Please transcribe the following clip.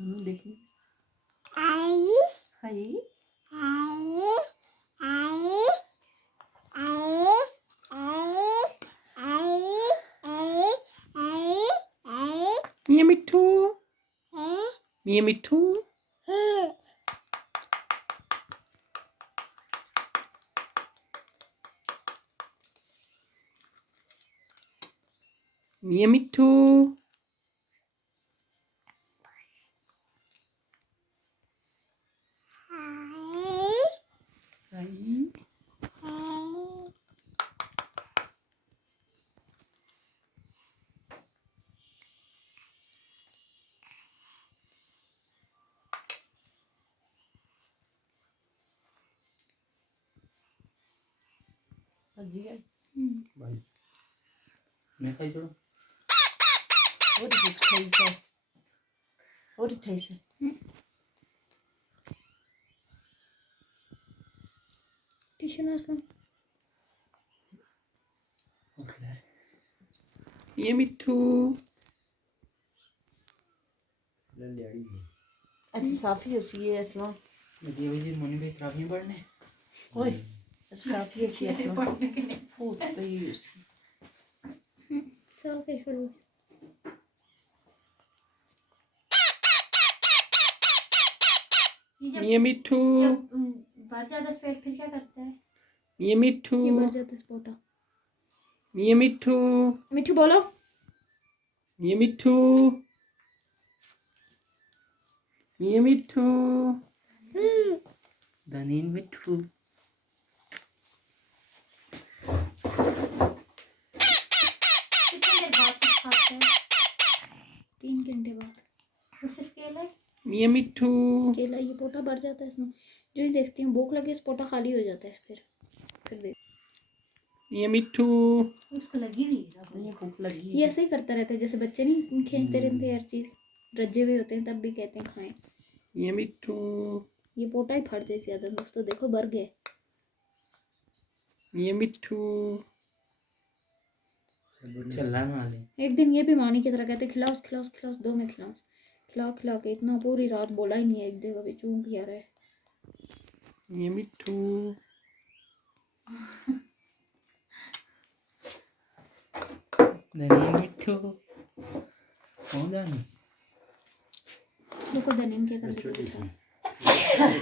देखिए आई हाय आई आई आई आई आई आई आई मिया मिट्ठू आई मिया मिट्ठू मिया मिट्ठू हाय अजिया भाई मैं खाई छोड़ो और थे से ट्यूशन और सब मिया मिट्ठू ले ले आई अच्छा साफी होसी है असला ये वजह मोनी भाई खराब नहीं पढ़ने ओए साफी होसी असला पढ़ने के लिए बहुत गई होसी चल के शुरू मिया मिट्ठू भर जाता पेट फिर क्या करता है मिया मिट्ठू ये भर जाता स्पोटा मिया मिट्ठू मिठू बोलो मिया मिट्ठू मिया मिट्ठू दनीन मिट्ठू कितनी देर बाद कुछ खाता है 3 घंटे बाद वो सिर्फ केला है मिया मिट्ठू केला ये पोटा भर जाता है इसमें जो ही देखती हूँ भूख लगे इस पोटा खाली हो जाता है फिर देख मिया मिट्ठू उसको लगी हुई है ये भूख लगी ये ऐसे ही करता रहता है जैसे बच्चे नहीं खेलते रहते हैं हर चीज रज्जे हुए होते हैं तब भी कहते हैं खाएं मिया मिट्ठू ये पोटा ही फट जैसी आदत दोस्तों देखो भर गए मिया मिट्ठू चला वाले एक दिन ये भी मानी की तरह कहते खिलाओ खिलाओ खिलाओ दो में खिलाओ खिला खिला के इतना पूरी रात बोला ही नहीं है एक जगह भी चूं किया रहा है मिया मिट्ठू दनीन मिट्ठू कौन जानी देखो दनीम क्या कर रही है